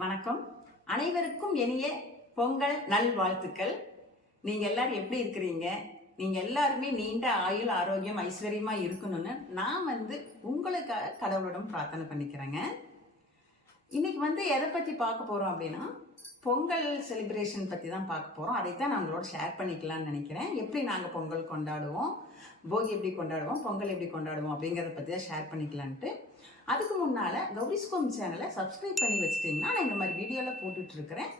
வணக்கம். அனைவருக்கும் இனிய பொங்கல் நல்வாழ்த்துக்கள். நீங்கள் எல்லாரும் எப்படி இருக்கிறீங்க? நீங்கள் எல்லாருமே நீண்ட ஆயுள், ஆரோக்கியம், ஐஸ்வர்யமா இருக்கணும்னு நான் உங்களுக்காக கடவுளிடம் பிரார்த்தனை பண்ணிக்கிறேங்க. இன்னைக்கு எதை பற்றி பார்க்க போகிறோம் அப்படின்னா, பொங்கல் செலிப்ரேஷன் பற்றி தான் பார்க்க போகிறோம். அதைத்தான் நான் உங்களோட ஷேர் பண்ணிக்கலாம்னு நினைக்கிறேன். எப்படி நாங்கள் பொங்கல் கொண்டாடுவோம், போகி எப்படி கொண்டாடுவோம், பொங்கல் எப்படி கொண்டாடுவோம் அப்படிங்கிறத பற்றி தான் ஷேர் பண்ணிக்கலான்ட்டு. அதுக்கு முன்னால் கௌரிஸ்கோம் சேனலை சப்ஸ்கிரைப் பண்ணி வச்சுட்டிங்கன்னா நான் இந்த மாதிரி வீடியோவில் போட்டுட்ருக்கிறேன்.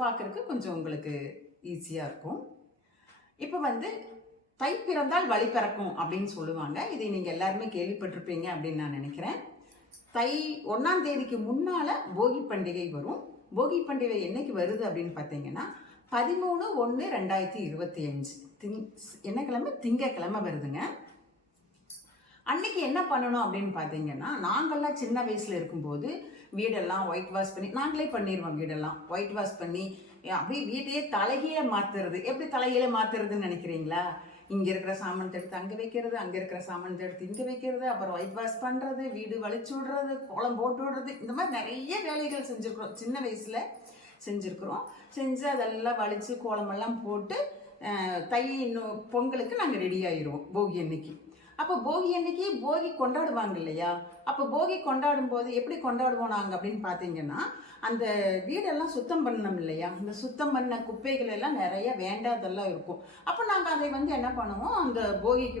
பார்க்குறதுக்கு கொஞ்சம் உங்களுக்கு ஈஸியாக இருக்கும். இப்போ தை பிறந்தால் வழி பிறக்கும் அப்படின்னு சொல்லுவாங்க. இதை நீங்கள் எல்லாருமே கேள்விப்பட்டிருப்பீங்க அப்படின்னு நான் நினைக்கிறேன். தை 1ஆம் தேதிக்கு முன்னால் போகி பண்டிகை வரும். போகி பண்டிகை என்னைக்கு வருது அப்படின்னு பார்த்தீங்கன்னா 13/1/2025 என்ன கிழமை? திங்கக்கிழமை வருதுங்க. அன்னைக்கு என்ன பண்ணணும் அப்படின்னு பார்த்தீங்கன்னா, நாங்கள்லாம் சின்ன வயசில் இருக்கும்போது வீடெல்லாம் ஒயிட் வாஷ் பண்ணி நாங்களே பண்ணிடுவோம். வீடெல்லாம் ஒயிட் வாஷ் பண்ணி அப்படியே வீட்டையே தலைகீழ மாற்றுறது. எப்படி தலைகீழ மாற்றுறதுன்னு நினைக்கிறீங்களா? இங்கே இருக்கிற சாமானத்தை எடுத்து அங்கே வைக்கிறது, அங்கே இருக்கிற சாமானத்தை எடுத்து இங்கே வைக்கிறது, அப்புறம் ஒயிட் வாஷ் பண்ணுறது, வீடு வலிச்சு விடுறது, கோலம் போட்டு விடுறது, இந்த மாதிரி நிறைய வேலைகள் செஞ்சுருக்குறோம். சின்ன வயசில் செஞ்சுருக்குறோம். செஞ்சு அதெல்லாம் வலிச்சு கோலமெல்லாம் போட்டு தை பொங்கலுக்கு நாங்கள் ரெடி ஆகிடுவோம் போகி அன்னைக்கு. அப்போ போகி அன்னைக்கு போகி கொண்டாடுவாங்க இல்லையா? அப்போ போகி கொண்டாடும் போது எப்படி கொண்டாடுவோம் நாங்கள் அப்படின்னு பார்த்தீங்கன்னா, அந்த வீடெல்லாம் சுத்தம் பண்ணோம் இல்லையா? அந்த சுத்தம் பண்ண குப்பைகள் எல்லாம் நிறைய வேண்டாதெல்லாம் இருக்கும். அப்போ நாங்கள் அதை என்ன பண்ணுவோம், அந்த போகிக்கு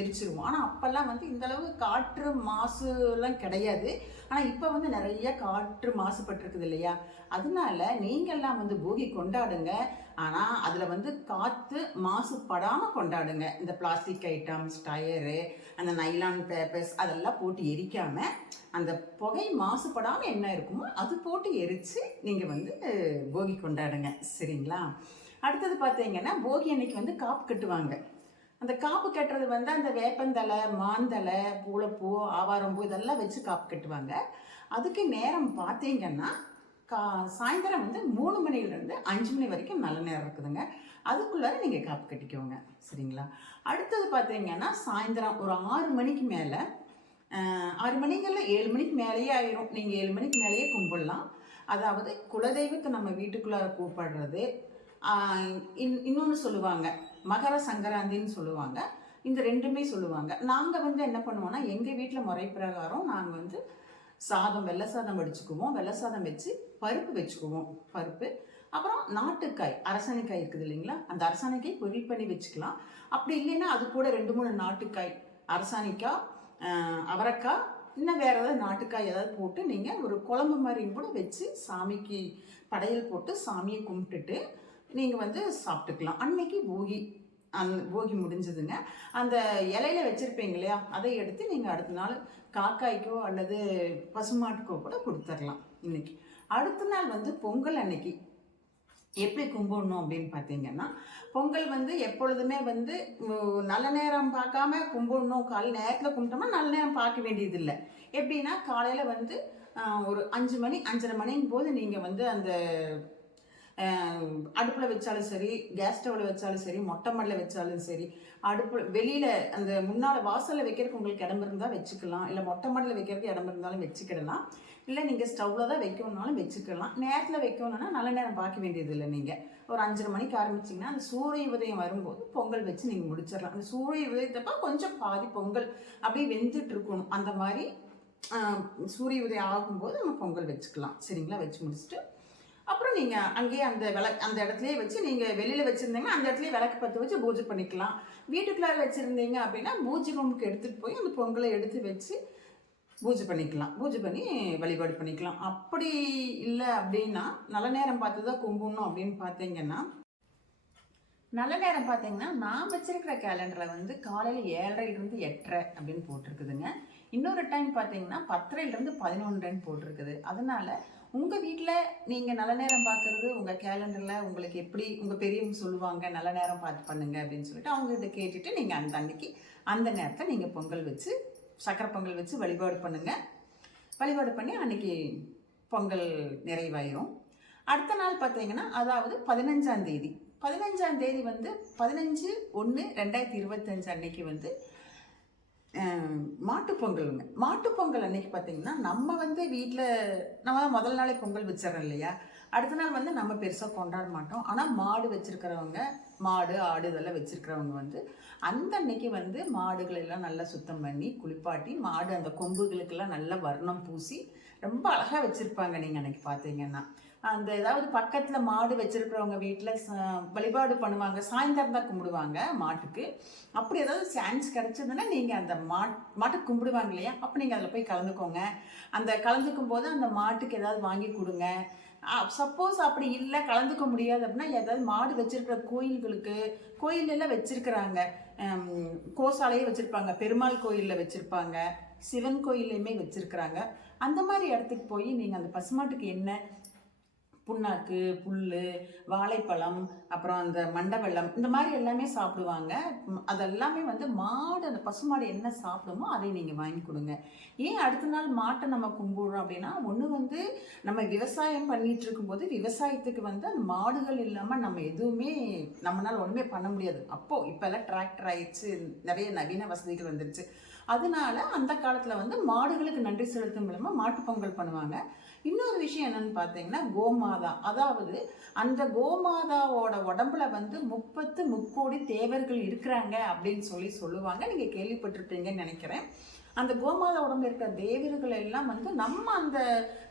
எரிச்சிருவோம். ஆனால் அப்போல்லாம் இந்த அளவு காற்று மாசுலாம் கிடையாது. ஆனால் இப்போ நிறைய காற்று மாசுபட்டிருக்குது இல்லையா? அதனால நீங்கள்லாம் போகி கொண்டாடுங்க. ஆனால் அதில் காற்று மாசுபடாமல் கொண்டாடுங்க. இந்த பிளாஸ்டிக் ஐட்டம்ஸ், டயரு, அந்த நைலான் பேப்பர்ஸ் அதெல்லாம் போட்டு எரிக்காமல், அந்த புகை மாசுபடாமல் என்ன இருக்குமோ அது போட்டு எரித்து நீங்கள் போகி கொண்டாடுங்க. சரிங்களா? அடுத்தது பார்த்தீங்கன்னா, போகி அன்னைக்கு காப்பு கட்டுவாங்க. அந்த காப்பு கட்டுறது அந்த வேப்பந்தலை, மாந்தலை, பூளைப்பூ, ஆவாரம்பூ இதெல்லாம் வச்சு காப்பு கட்டுவாங்க. அதுக்கு நேரம் பார்த்தீங்கன்னா சாயந்தரம் 3 மணிலேருந்து 5 மணி வரைக்கும் நல்ல நேரம் இருக்குதுங்க. அதுக்குள்ளார நீங்கள் காப்பு கட்டிக்கோங்க. சரிங்களா? அடுத்தது பார்த்தீங்கன்னா சாயந்தரம் ஒரு 6 மணிக்கு மேலே, 6 மணிங்களில் 7 மணிக்கு மேலேயே ஆயிரும். நீங்கள் 7 மணிக்கு மேலேயே கும்பிடலாம். அதாவது குலதெய்வத்தை நம்ம வீட்டுக்குள்ளார கூப்பிடுறது. இன்னொன்று சொல்லுவாங்க, மகர சங்கராந்தின்னு சொல்லுவாங்க. இந்த ரெண்டுமே சொல்லுவாங்க. நாங்கள் என்ன பண்ணுவோம்னா, எங்கள் வீட்டில் முறை பிரகாரம் நாங்கள் சாதம், வெள்ளை சாதம் வடிச்சுக்குவோம். வெள்ளை சாதம் வச்சு பருப்பு வச்சுக்குவோம். பருப்பு, அப்புறம் நாட்டுக்காய், அரசாணிக்காய் இருக்குது இல்லைங்களா? அந்த அரசாணிக்காய் பொரியல் பண்ணி வச்சுக்கலாம். அப்படி இல்லைன்னா அது கூட 2-3 நாட்டுக்காய், அரசாணிக்காய், அவரைக்காய், இன்னும் வேறு ஏதாவது நாட்டுக்காய் ஏதாவது போட்டு நீங்கள் ஒரு குழம்பு மாதிரியும் கூட வச்சு சாமிக்கு படையல் போட்டு சாமியை கும்பிட்டுட்டு நீங்கள் சாப்பிட்டுக்கலாம். அன்னைக்கு போகி முடிஞ்சதுங்க. அந்த இலையில வச்சுருப்பீங்க இல்லையா? அதை எடுத்து நீங்கள் அடுத்த நாள் காக்காய்க்கோ அல்லது பசுமாட்டுக்கோ கூட கொடுத்துடலாம். இன்னைக்கு அடுத்த நாள் பொங்கல் அன்னைக்கு எப்படி கும்பிடணும் அப்படின்னு பார்த்தீங்கன்னா, பொங்கல் எப்பொழுதுமே நல்ல நேரம் பார்க்காம கும்பிடணும். காலை நேரத்தில் கும்பிட்டோம்னா நல்ல நேரம் பார்க்க வேண்டியதில்லை. எப்படின்னா காலையில் ஒரு 5 மணி 5:30 மணின் போது நீங்கள் அந்த அடுப்பில் வச்சாலும் சரி, கேஸ் ஸ்டவ்வில் வச்சாலும் சரி, மொட்டை மாடியில் வச்சாலும் சரி, வெளியில் அந்த முன்னால் வாசலில் வைக்கிறதுக்கு உங்களுக்கு இடம் இருந்தால் வச்சுக்கலாம். இல்லை மொட்டை மாடியில் வைக்கிறதுக்கு இடம் இருந்தாலும் வச்சுக்கிடலாம். இல்லை நீங்கள் ஸ்டவ்வில் தான் வைக்கணுன்னாலும் வச்சுக்கலாம். நேரத்தில் வைக்கணுன்னா நல்ல நேரம் பார்க்க வேண்டியதில்லை. நீங்கள் ஒரு 5:30 மணிக்கு ஆரம்பிச்சிங்கன்னா அந்த சூரிய உதயம் வரும்போது பொங்கல் வச்சு நீங்கள் முடிச்சிடலாம். அந்த சூரிய உதயத்தப்போ கொஞ்சம் பாதி பொங்கல் அப்படியே வெந்துட்டு இருக்கணும். அந்த மாதிரி சூரிய உதயம் ஆகும்போது நம்ம பொங்கல் வச்சுக்கலாம். சரிங்களா? வச்சு முடிச்சுட்டு அப்புறம் நீங்கள் அங்கேயே அந்த இடத்துலையே வச்சு, நீங்கள் வெளியில் வச்சுருந்தீங்கன்னா அந்த இடத்துலையே விளக்கு பற்ற வச்சு பூஜை பண்ணிக்கலாம். வீட்டுக்குள்ளார வச்சுருந்தீங்க அப்படின்னா பூஜை ரூமுக்கு எடுத்துகிட்டு போய் அந்த பொங்கலை எடுத்து வச்சு பூஜை பண்ணிக்கலாம். பூஜை பண்ணி வழிபாடு பண்ணிக்கலாம். அப்படி இல்லை அப்படின்னா நல்ல நேரம் பார்த்து தான் கும்பிடணும் அப்படின்னு பார்த்தீங்கன்னா, நல்ல நேரம் பார்த்தீங்கன்னா நான் வச்சிருக்கிற கேலண்டரில் காலையில் 7:30 8:30 அப்படின்னு போட்டிருக்குதுங்க. இன்னொரு டைம் பார்த்தீங்கன்னா 10:30 11 போட்டிருக்குது. அதனால உங்கள் வீட்டில் நீங்கள் நல்ல நேரம் பார்க்குறது உங்கள் கேலண்டரில் உங்களுக்கு எப்படி உங்கள் பெரியவங்க சொல்லுவாங்க நல்ல நேரம் பார்த்து பண்ணுங்க அப்படின்னு சொல்லிட்டு அவங்ககிட்ட கேட்டுட்டு நீங்கள் அந்த அன்னைக்கு அந்த நேரத்தை நீங்கள் பொங்கல் வச்சு சக்கரை பொங்கல் வச்சு வழிபாடு பண்ணுங்கள். வழிபாடு பண்ணி அன்னைக்கு பொங்கல் நிறைவாயிரும். அடுத்த நாள் பார்த்தீங்கன்னா, அதாவது 15ஆம் தேதி 15 15/1/2025 அன்னைக்கு மாட்டுப்பொங்கலுங்க. மாட்டுப்பொங்கல் அன்னைக்கு பார்த்தீங்கன்னா நம்ம வந்து வீட்டில் நம்ம முதல் நாளே பொங்கல் வச்சிடறோம் இல்லையா, அடுத்த நாள் வந்து நம்ம பெருசாக கொண்டாட மாட்டோம். ஆனால் மாடு வச்சிருக்கிறவங்க, மாடு ஆடு இதெல்லாம் வச்சிருக்கிறவங்க வந்து அந்த அன்னைக்கு வந்து மாடுகள் எல்லாம் நல்லா சுத்தம் பண்ணி குளிப்பாட்டி மாடு அந்த கொம்புகளுக்கெல்லாம் நல்லா வர்ணம் பூசி ரொம்ப அழகாக வச்சுருப்பாங்க. நீங்கள் அன்னைக்கு பார்த்தீங்கன்னா அந்த ஏதாவது பக்கத்தில் மாடு வச்சிருக்கிறவங்க வீட்டில் வழிபாடு பண்ணுவாங்க, சாயந்தரம் தான் கும்பிடுவாங்க மாட்டுக்கு. அப்படி ஏதாவது சான்ஸ் கிடச்சதுன்னா நீங்கள் அந்த மாட்டுக்கு கும்பிடுவாங்க இல்லையா, அப்போ நீங்கள் அதில் போய் கலந்துக்கோங்க. அந்த கலந்துக்கும் போது அந்த மாட்டுக்கு ஏதாவது வாங்கி கொடுங்க. சப்போஸ் அப்படி இல்லை, கலந்துக்க முடியாது அப்படின்னா ஏதாவது மாடு வச்சிருக்கிற கோயிலெல்லாம் வச்சிருக்கிறாங்க, கோசாலையே வச்சுருப்பாங்க, பெருமாள் கோயிலில் வச்சுருப்பாங்க, சிவன் கோயில்லையுமே வச்சுருக்குறாங்க. அந்த மாதிரி இடத்துக்கு போய் நீங்கள் அந்த பசுமாட்டுக்கு என்ன புண்ணாக்கு, புல், வாழைப்பழம், அப்புறம் அந்த மண்டவெல்லம் இந்த மாதிரி எல்லாமே சாப்பிடுவாங்க. அதெல்லாமே வந்து மாடு, அந்த பசுமாடு என்ன சாப்பிடுமோ அதை நீங்கள் வாங்கி கொடுங்க. ஏன் அடுத்த நாள் மாட்டை நம்ம கும்பிடுறோம் அப்படின்னா, ஒன்று வந்து நம்ம விவசாயம் பண்ணிட்டு இருக்கும்போது விவசாயத்துக்கு வந்து அந்த மாடுகள் இல்லாமல் நம்ம எதுவுமே நம்மளால் ஒன்றுமே பண்ண முடியாது. அப்போது இப்போல்லாம் டிராக்டர் ஆயிடுச்சு, நிறைய நவீன வசதிகள் வந்துருச்சு. அதனால அந்த காலத்தில் வந்து மாடுகளுக்கு நன்றி செலுத்தும் மூலமாக மாட்டுப்பொங்கல் பண்ணுவாங்க. இன்னொரு விஷயம் என்னன்னு பார்த்தீங்கன்னா, கோமாதா, அதாவது அந்த கோமாதாவோட உடம்புல வந்து 30 தேவர்கள் இருக்கிறாங்க அப்படின்னு சொல்லுவாங்க. நீங்கள் கேள்விப்பட்டிருப்பீங்கன்னு நினைக்கிறேன். அந்த கோமாதா உடம்புல இருக்கிற தேவர்கள் எல்லாம் வந்து நம்ம அந்த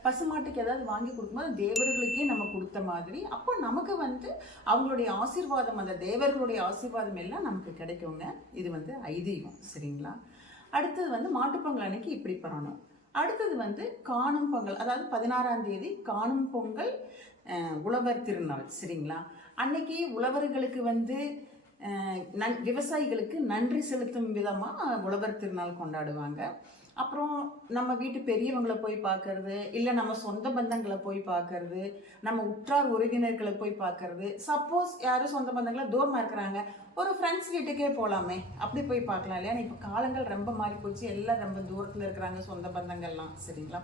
பசுமாட்டுக்கு ஏதாவது வாங்கி கொடுக்கும்போது தேவர்களுக்கே நம்ம கொடுத்த மாதிரி, அப்போ நமக்கு வந்து அவங்களுடைய ஆசீர்வாதம், அந்த தேவர்களுடைய ஆசீர்வாதம் எல்லாம் நமக்கு கிடைக்குங்க. இது வந்து ஐதீகம். சரிங்களா? அடுத்தது வந்து மாட்டுப்பொங்கல் அன்னைக்கு இப்படி பண்ணணும். அடுத்தது வந்து காணும் பொங்கல், அதாவது 16ஆம் தேதி காணும் பொங்கல், உழவர் திருநாள். சரிங்களா? அன்னைக்கு உழவர்களுக்கு வந்து விவசாயிகளுக்கு நன்றி செலுத்தும் விதமாக உழவர் திருநாள் கொண்டாடுவாங்க. அப்புறம் நம்ம வீட்டு பெரியவங்களை போய் பார்க்கறது, இல்லை நம்ம சொந்த பந்தங்களை போய் பார்க்கறது, நம்ம உற்றார் உறவினர்களை போய் பார்க்கறது. சப்போஸ் யாரும் சொந்த பந்தங்களை தூரமாக இருக்கிறாங்க, ஒரு ஃப்ரெண்ட்ஸ் வீட்டுக்கே போகலாமே, அப்படி போய் பார்க்கலாம் இல்லையா. இப்போ காலங்கள் ரொம்ப மாறி போச்சு, எல்லாம் ரொம்ப தூரத்தில் இருக்கிறாங்க சொந்த பந்தங்கள்லாம். சரிங்களா?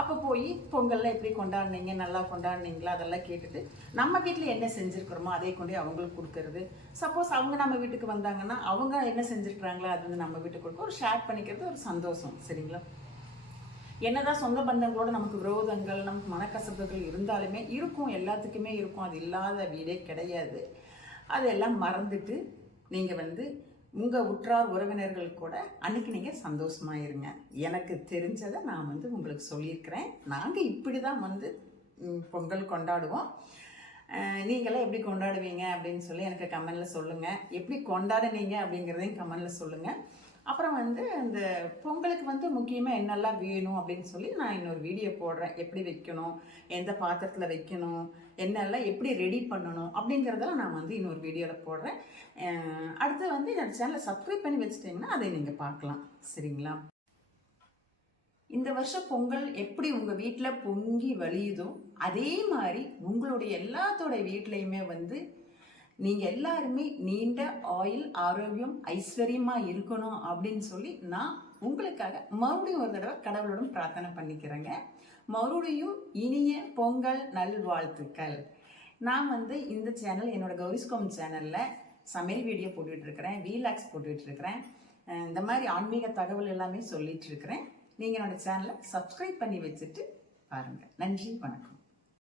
அப்போ போய் பொங்கல்லாம் எப்படி கொண்டாடினீங்க, நல்லா கொண்டாடினீங்களா, அதெல்லாம் கேட்டுட்டு நம்ம வீட்டில் என்ன செஞ்சுருக்கிறோமோ அதை கொண்டு அவங்களுக்கு கொடுக்கறது. சப்போஸ் அவங்க நம்ம வீட்டுக்கு வந்தாங்கன்னா அவங்க என்ன செஞ்சுருக்குறாங்களோ அது வந்து நம்ம வீட்டுக்கு கொடுக்க, ஒரு ஷேர் பண்ணிக்கிறது ஒரு சந்தோஷம். சரிங்களா? என்னதான் சொந்த பந்தங்களோட நமக்கு விரோதங்கள், நமக்கு மனக்கசப்புகள் இருந்தாலுமே இருக்கும், எல்லாத்துக்குமே இருக்கும். அது இல்லாத வீடே கிடையாது. அதெல்லாம் மறந்துட்டு நீங்கள் வந்து உங்கள் உற்றார் உறவினர்கள் கூட அன்றைக்கி நீங்கள் சந்தோஷமாக இருங்க. எனக்கு தெரிஞ்சதை நான் வந்து உங்களுக்கு சொல்லியிருக்கிறேன். நாங்கள் இப்படி தான் வந்து பொங்கல் கொண்டாடுவோம். நீங்களாம் எப்படி கொண்டாடுவீங்க அப்படின்னு சொல்லி எனக்கு கமெண்டில் சொல்லுங்கள். எப்படி கொண்டாடுனீங்க அப்படிங்கிறதையும் கமெண்டில் சொல்லுங்கள். அப்புறம் வந்து இந்த பொங்கலுக்கு வந்து முக்கியமாக என்னெல்லாம் வேணும் அப்படின்னு சொல்லி நான் இன்னொரு வீடியோ போடுறேன். எப்படி வைக்கணும், எந்த பாத்திரத்தில் வைக்கணும், என்னெல்லாம் எப்படி ரெடி பண்ணணும் அப்படிங்கிறதெல்லாம் நான் வந்து இன்னொரு வீடியோவில் போடுறேன். அடுத்து வந்து என்னோடய சேனலை சப்ஸ்கிரைப் பண்ணி வச்சுட்டிங்கன்னா அதை நீங்கள் பார்க்கலாம். சரிங்களா? இந்த வருஷம் பொங்கல் எப்படி உங்கள் வீட்டில் பொங்கி வழியுதோ அதே மாதிரி உங்களுடைய எல்லாத்தோட வீட்லேயுமே வந்து நீங்கள் எல்லாருமே நீண்ட ஆயுள், ஆரோக்கியம், ஐஸ்வர்யமாக இருக்கணும் அப்படின்னு சொல்லி நான் உங்களுக்காக மறுபடியும் ஒரு தடவை கடவுளோடும் பிரார்த்தனை பண்ணிக்கிறேங்க. மறுபடியும் இனிய பொங்கல் நல்வாழ்த்துக்கள். நான் வந்து இந்த சேனல், என்னோட கௌரிஸ்கோம் சேனலில் சமையல் வீடியோ போட்டுட்ருக்கிறேன், வீலாக்ஸ் போட்டுட்ருக்கிறேன், இந்த மாதிரி ஆன்மீக தகவல் எல்லாமே சொல்லிகிட்ருக்கிறேன். நீங்கள் என்னோடய சேனலை சப்ஸ்கிரைப் பண்ணி வச்சுட்டு பாருங்கள். நன்றி, வணக்கம்.